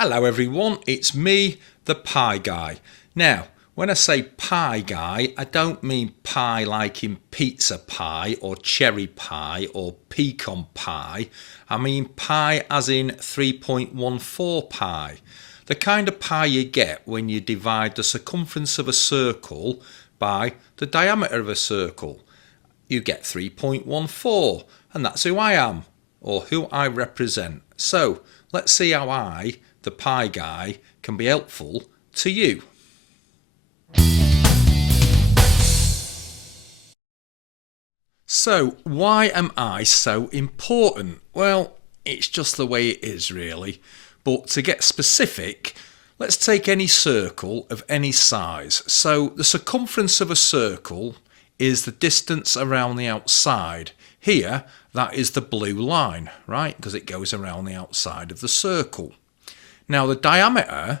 Hello everyone, it's me, the pie guy. Now, when I say pie guy, I don't mean pie like in pizza pie or cherry pie or pecan pie. I mean pie as in 3.14 pi. The kind of pie you get when you divide the circumference of a circle by the diameter of a circle. You get 3.14, and that's who I am, or who I represent. So, let's see how I, the pie guy, can be helpful to you. So, why am I so important? Well, it's just the way it is really. But to get specific, let's take any circle of any size. So, the circumference of a circle is the distance around the outside. Here, that is the blue line, right? Because it goes around the outside of the circle. Now, the diameter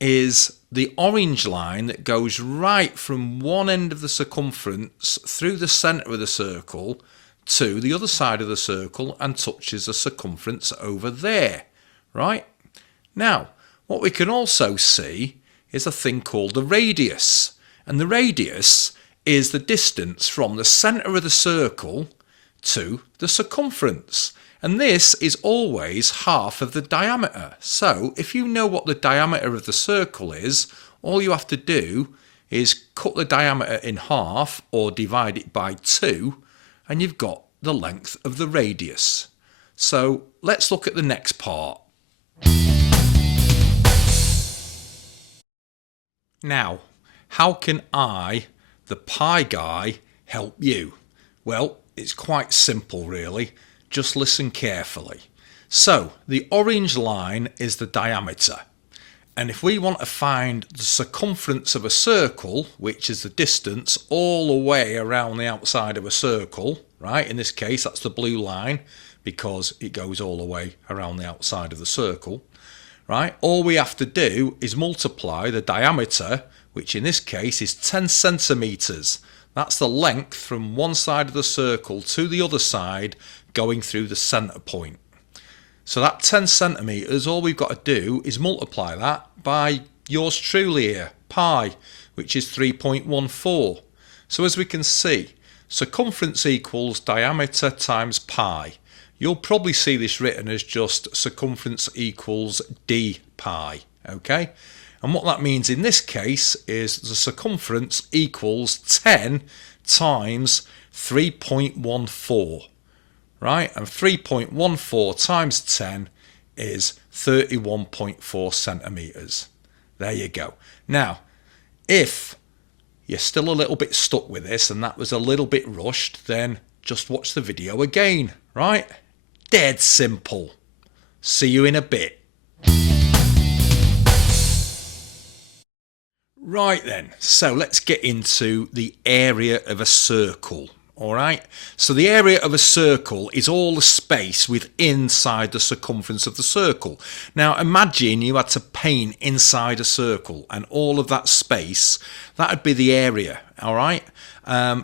is the orange line that goes right from one end of the circumference through the centre of the circle to the other side of the circle and touches the circumference over there, right? Now, what we can also see is a thing called the radius. And the radius is the distance from the centre of the circle to the circumference. And this is always half of the diameter. So if you know what the diameter of the circle is, all you have to do is cut the diameter in half or divide it by 2, and you've got the length of the radius. So let's look at the next part. Now, how can I, the pie guy, help you? Well, it's quite simple really. Just listen carefully. So, the orange line is the diameter. And if we want to find the circumference of a circle, which is the distance all the way around the outside of a circle, right? In this case, that's the blue line because it goes all the way around the outside of the circle, right? All we have to do is multiply the diameter, which in this case is 10 centimetres. That's the length from one side of the circle to the other side going through the centre point. So that 10 centimetres, all we've got to do is multiply that by yours truly here, pi, which is 3.14. So as we can see, circumference equals diameter times pi. You'll probably see this written as just circumference equals d pi, okay? And what that means in this case is the circumference equals 10 times 3.14, right? And 3.14 times 10 is 31.4 centimetres. There you go. Now, if you're still a little bit stuck with this and that was a little bit rushed, then just watch the video again, right? Dead simple. See you in a bit. Right then, so let's get into the area of a circle, alright? So the area of a circle is all the space inside the circumference of the circle. Now imagine you had to paint inside a circle and all of that space, that would be the area, alright?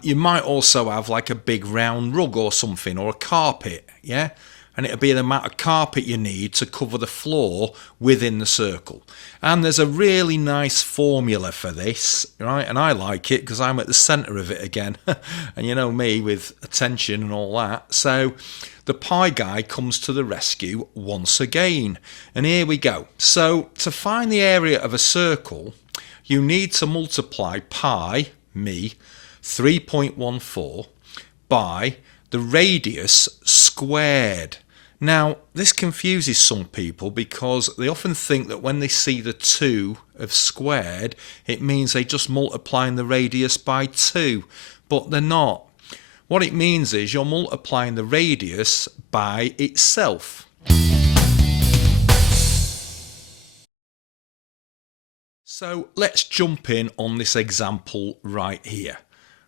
You might also have like a big round rug or something, or a carpet, yeah? And it'll be the amount of carpet you need to cover the floor within the circle. And there's a really nice formula for this, right? And I like it because I'm at the centre of it again. And you know me with attention and all that. So the pie guy comes to the rescue once again. And here we go. So to find the area of a circle, you need to multiply pi, me, 3.14, by the radius squared. Now, this confuses some people because they often think that when they see the 2 of squared, it means they're just multiplying the radius by 2, but they're not. What it means is you're multiplying the radius by itself. So let's jump in on this example right here.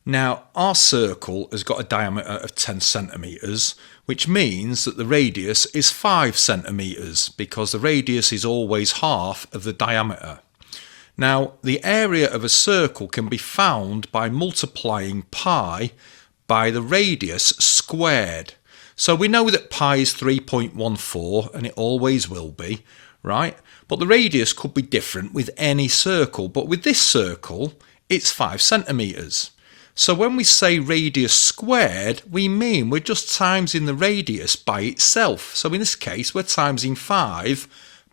Now, our circle has got a diameter of 10 centimetres, which means that the radius is 5 centimetres, because the radius is always half of the diameter. Now, the area of a circle can be found by multiplying pi by the radius squared. So we know that pi is 3.14, and it always will be, right? But the radius could be different with any circle, but with this circle, it's 5 centimetres. So when we say radius squared, we mean we're just timesing the radius by itself. So in this case, we're timesing 5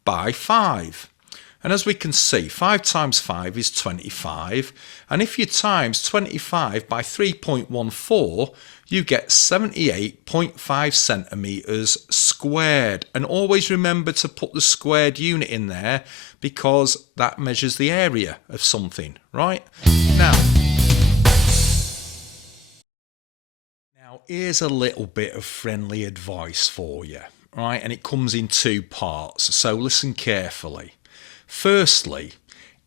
by 5. And as we can see, 5 times 5 is 25. And if you times 25 by 3.14, you get 78.5 centimetres squared. And always remember to put the squared unit in there because that measures the area of something, right? Now here's a little bit of friendly advice for you, right? And it comes in two parts, so listen carefully. Firstly,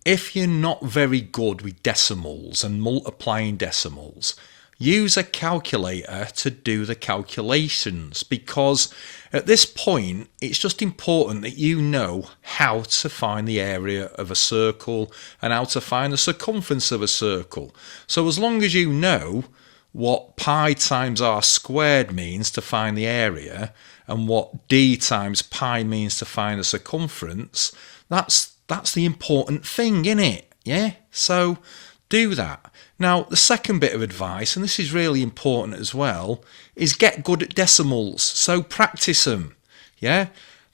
if you're not very good with decimals and multiplying decimals, use a calculator to do the calculations, because at this point it's just important that you know how to find the area of a circle and how to find the circumference of a circle. So as long as you know what pi times r squared means to find the area and what d times pi means to find the circumference, that's the important thing, innit? Yeah? So do that. Now, the second bit of advice, and this is really important as well, is get good at decimals. So practice them. Yeah?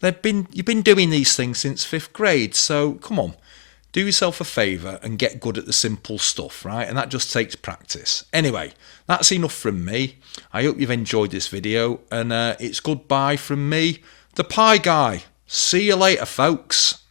You've been doing these things since 5th grade, so come on. Do yourself a favour and get good at the simple stuff, right? And that just takes practice. Anyway, that's enough from me. I hope you've enjoyed this video, and it's goodbye from me, the Pi Guy. See you later, folks.